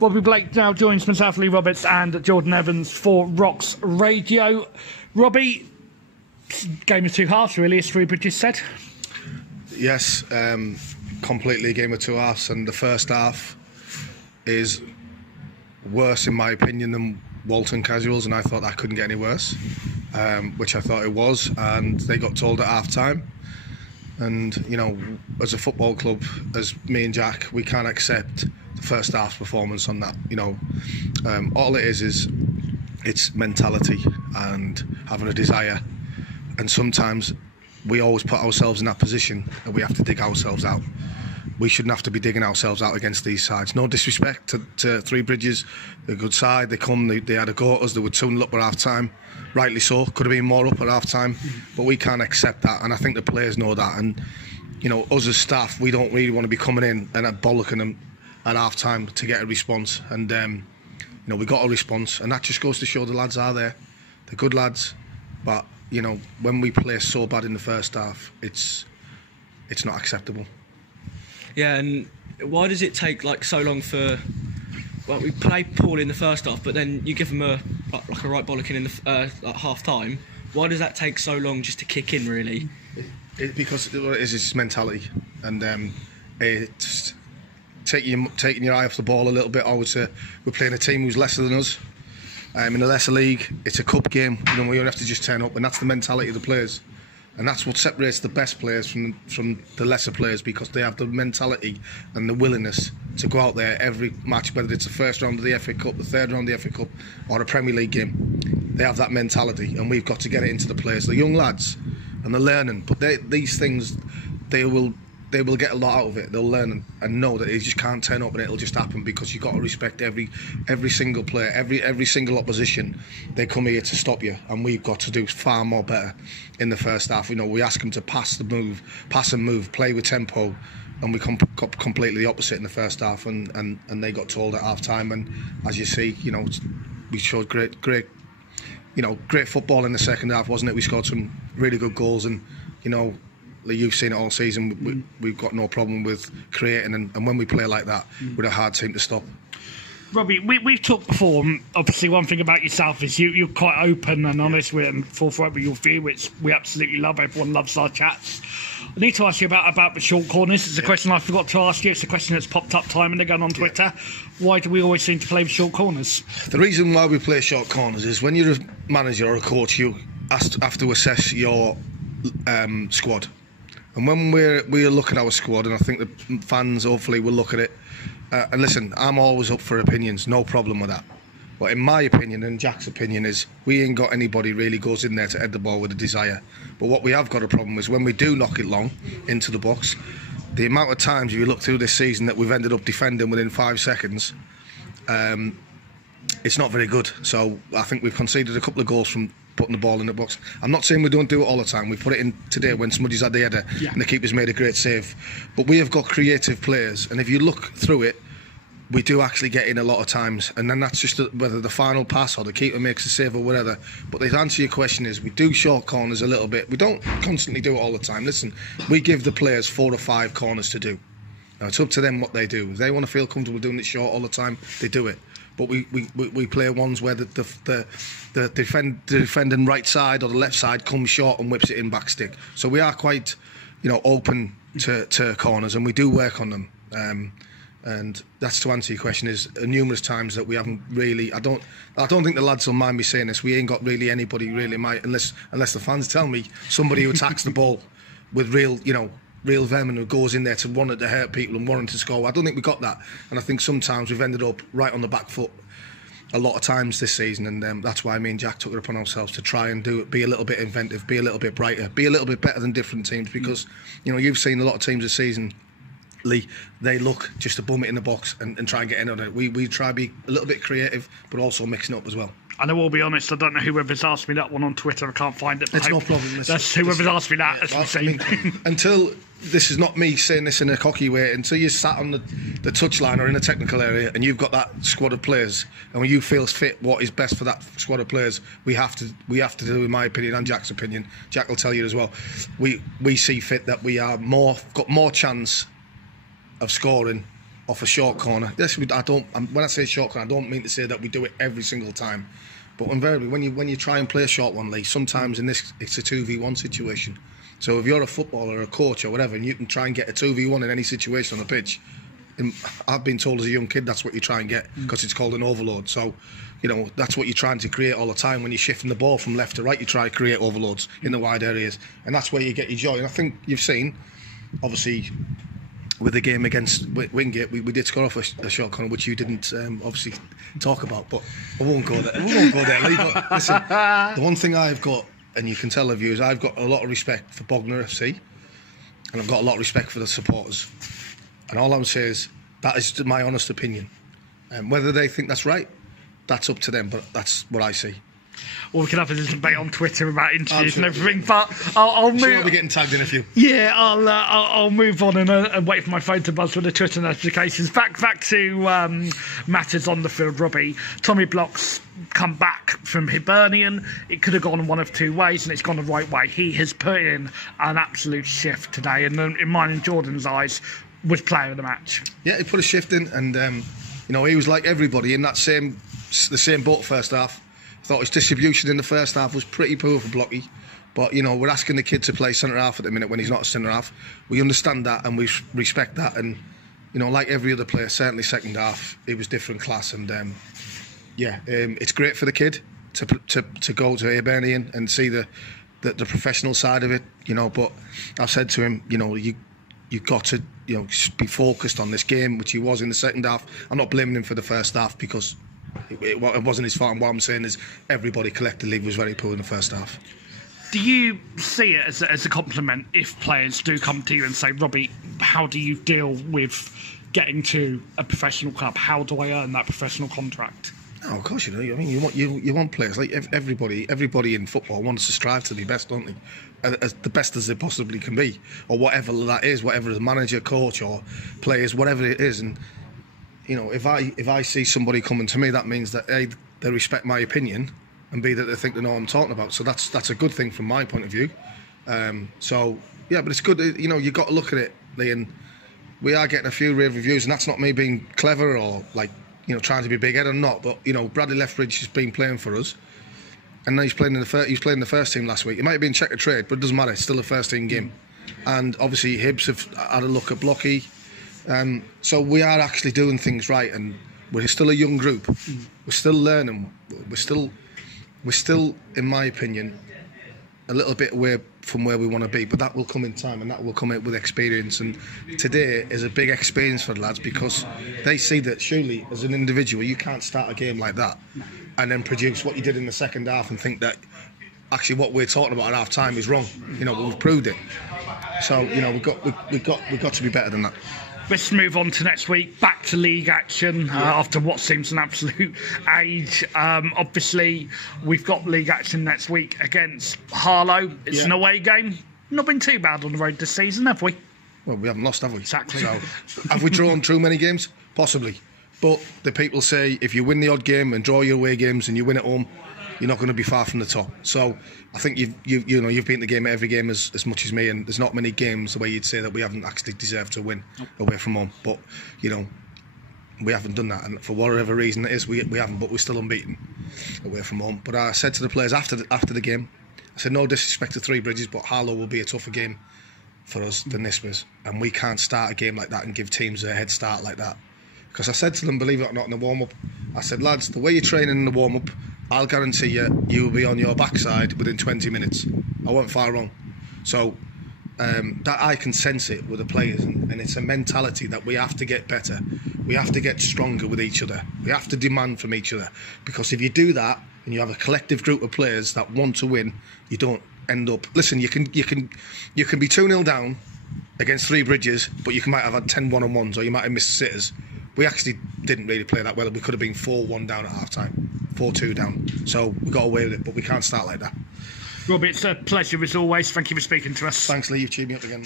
Robbie Blake now joins myself, Lee Roberts and Jordan Evans for Rocks Radio. Robbie, game of two halves really, as Three Bridges said. Yes, completely a game of two halves, and the first half is worse in my opinion than Walton Casuals, and I thought that couldn't get any worse, which I thought it was, and they got told at half time. And you know, as a football club, as me and Jack, we can't accept the first half performance on that. You know, all it is it's mentality and having a desire, and sometimes we always put ourselves in that position and we have to dig ourselves out. We shouldn't have to be digging ourselves out against these sides. No disrespect to Three Bridges, they're a good side. They had a go at us. They were 2-0 up at half time, rightly so. Could have been more up at half time, but we can't accept that. And I think the players know that. And you know, us as staff, we don't really want to be coming in and bollocking them at half time to get a response. And you know, we got a response, and that just goes to show the lads are there. They're good lads, but you know, when we play so bad in the first half, it's not acceptable. Yeah, and why does it take like so long for? Well, we play poor in the first half, but then you give them a right bollocking in the at half time. Why does that take so long just to kick in, really? Because it is mentality, and it's taking your eye off the ball a little bit. I would say we're playing a team who's lesser than us. In a lesser league, it's a cup game. You know, we don't have to just turn up, and that's the mentality of the players. And that's what separates the best players from the lesser players, because they have the mentality and the willingness to go out there every match, whether it's the first round of the FA Cup, the third round of the FA Cup, or a Premier League game. They have that mentality, and we've got to get it into the players. The young lads, and they're learning, but these things, they will get a lot out of it. They'll learn and know that it just can't turn up and it'll just happen, because you've got to respect every single player, every single opposition. They come here to stop you, and we've got to do far more better in the first half. You know, we ask them to pass and move, play with tempo, and we got completely the opposite in the first half, and they got told at half time. And as you see, you know, we showed great football in the second half, wasn't it? We scored some really good goals, and you know, you've seen it all season. We've got no problem with creating, and when we play like that, we're a hard team to stop. Robbie, we've talked before. Obviously, one thing about yourself is you're quite open and honest and forthright with your view, which we absolutely love. Everyone loves our chats. I need to ask you about the short corners. It's a question I forgot to ask you. It's a question that's popped up time and again on Twitter. Why do we always seem to play the short corners? The reason why we play short corners is when you're a manager or a coach, you have to assess your squad. And when we're looking at our squad, and I think the fans hopefully will look at it, and listen, I'm always up for opinions, no problem with that. But in my opinion, and Jack's opinion, is we ain't got anybody really goes in there to head the ball with a desire. But what we have got a problem is when we do knock it long into the box, the amount of times you look through this season that we've ended up defending within 5 seconds, it's not very good. So I think we've conceded a couple of goals from putting the ball in the box. I'm not saying we don't do it all the time. We put it in today when Smudgy's had the header, and the keeper's made a great save. But we have got creative players, and if you look through it, we do actually get in a lot of times, and then that's just whether the final pass or the keeper makes a save or whatever. But the answer to your question is we do short corners a little bit. We don't constantly do it all the time. Listen, we give the players 4 or 5 corners to do. Now, it's up to them what they do. If they want to feel comfortable doing it short all the time, they do it. But we play ones where the defending right side or the left side comes short and whips it in back stick. So we are quite, you know, open to corners, and we do work on them. And that's, to answer your question, is numerous times that we haven't really. I don't think the lads will mind me saying this. We ain't got really anybody really unless the fans tell me somebody who attacks the ball with real venom, who goes in there to want to hurt people and wanting to score. I don't think we got that, and I think sometimes we've ended up right on the back foot a lot of times this season, and that's why me and Jack took it upon ourselves to try and be a little bit inventive, be a little bit brighter, be a little bit better than different teams, because you know, you've seen a lot of teams this season, Lee, they look just to bum it in the box and try and get in on it. We try to be a little bit creative, but also mixing up as well. And I will be honest, I don't know whoever's asked me that one on Twitter. I can't find it. It's no problem. That's whoever's asked me that. Until this is not me saying this in a cocky way. Until you sat on the touchline or in a technical area and you've got that squad of players, and when you feel fit, what is best for that squad of players, we have to do, in my opinion and Jack's opinion. Jack will tell you as well. We see fit that we are got more chance of scoring off a short corner. Yes, when I say short corner, I don't mean to say that we do it every single time. But invariably, when you try and play a short one, Lee, sometimes in this it's a 2v1 situation. So if you're a footballer or a coach or whatever, and you can try and get a 2v1 in any situation on the pitch, and I've been told as a young kid that's what you try and get, because it's called an overload. So, that's what you're trying to create all the time. When you're shifting the ball from left to right, you try to create overloads in the wide areas, and that's where you get your joy. And I think you've seen, obviously, with the game against Wingate, we did score off a short corner, which you didn't obviously talk about, but I won't go there. We won't go there, Lee. But listen, the one thing I've got, and you can tell the viewers, I've got a lot of respect for Bognor FC, and I've got a lot of respect for the supporters. And all I'm saying is, that is my honest opinion. Whether they think that's right, that's up to them, but that's what I see. Well, we can have a little debate on Twitter about interviews and everything, but I'll move. Sure, we're getting tagged in a few. Yeah, I'll move on and wait for my phone to buzz with the Twitter notifications. Back to matters on the field, Robbie. Tommy Block's come back from Hibernian. It could have gone one of two ways, and it's gone the right way. He has put in an absolute shift today, and in mine and Jordan's eyes, was player of the match. Yeah, he put a shift in, and he was like everybody in the same boat first half. I thought his distribution in the first half was pretty poor for Blocky, but we're asking the kid to play centre half at the minute when he's not a centre half. We understand that and we respect that, and like every other player, certainly second half, it was different class, and it's great for the kid to go to Hibernian and see the professional side of it, But I've said to him, you've got to be focused on this game, which he was in the second half. I'm not blaming him for the first half, because it wasn't his fault. And what I'm saying is everybody collectively was very poor in the first half. Do you see it as a compliment if players do come to you and say, Robbie, how do you deal with getting to a professional club? How do I earn that professional contract? Oh, of course you do. I mean, you want players, like everybody in football wants to strive to be best, don't they? As the best as they possibly can be, or whatever that is, whatever the manager, coach, or players, whatever it is. And if I see somebody coming to me, that means that A, they respect my opinion, and B, that they think they know what I'm talking about. So that's a good thing from my point of view. But it's good. You've got to look at it, Lee, and we are getting a few rave reviews, and that's not me being clever or trying to be big-headed. I'm not, but Bradley Lethbridge has been playing for us, and now he's playing in the first team last week. It might have been check or trade, but it doesn't matter. It's still a first team game, and obviously Hibs have had a look at Blocky. So we are actually doing things right, and we're still a young group. We're still learning. We're still, in my opinion, a little bit away from where we want to be, but that will come in time, and that will come with experience. And today is a big experience for the lads, because they see that surely as an individual you can't start a game like that and then produce what you did in the second half and think that actually what we're talking about at half time is wrong. We've proved it. So we've got to be better than that. Let's move on to next week, back to league action after what seems an absolute age. Obviously, we've got league action next week against Harlow. It's an away game. Not been too bad on the road this season, have we? Well, we haven't lost, have we? Exactly. So, have we drawn too many games? Possibly. But the people say if you win the odd game and draw your away games and you win at home, you're not going to be far from the top. So I think you've beaten the game at every game as much as me, and there's not many games the way you'd say that we haven't actually deserved to win away from home. But we haven't done that, and for whatever reason it is, we haven't. But we're still unbeaten away from home. But I said to the players after the game, I said, no disrespect to Three Bridges, but Harlow will be a tougher game for us than this was, and we can't start a game like that and give teams a head start like that. Because I said to them, believe it or not, in the warm-up, I said, lads, the way you're training in the warm-up, I'll guarantee you will be on your backside within 20 minutes. I wasn't far wrong. So that I can sense it with the players, and it's a mentality that we have to get better. We have to get stronger with each other. We have to demand from each other, because if you do that and you have a collective group of players that want to win, you don't end up. Listen, you can be 2-0 down against Three Bridges, but you might have had 10 one-on-ones, or you might have missed sitters. We actually didn't really play that well. We could have been 4-1 down at half time, 4-2 down. So we got away with it, but we can't start like that. Robbie, it's a pleasure as always. Thank you for speaking to us. Thanks, Lee. You've cheered me up again.